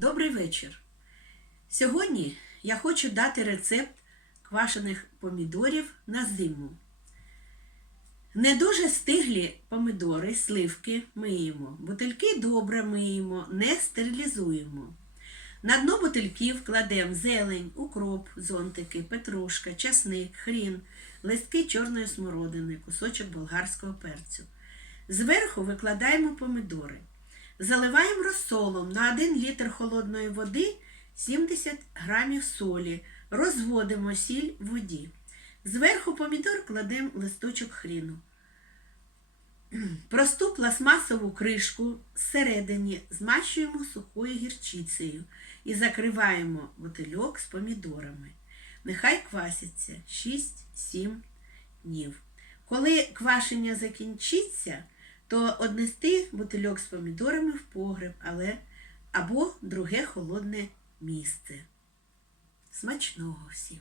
Добрий вечір. Сьогодні я хочу дати рецепт квашених помідорів на зиму. Не дуже стиглі помідори, сливки миємо. Бутильки добре миємо, не стерилізуємо. На дно бутильків кладемо зелень, укроп, зонтики, петрушка, часник, хрін, листки чорної смородини, кусочок болгарського перцю. Зверху викладаємо помідори. Заливаємо розсолом на 1 літр холодної води 70 грамів солі. Розводимо сіль в воді. Зверху помідор кладемо листочок хріну. Просту пластмасову кришку зсередині змащуємо сухою гірчицею і закриваємо бутильок з помідорами. Нехай квасяться 6-7 днів. Коли квашення закінчиться, то однести бутильок з помідорами в погреб, але або друге холодне місце. Смачного всім!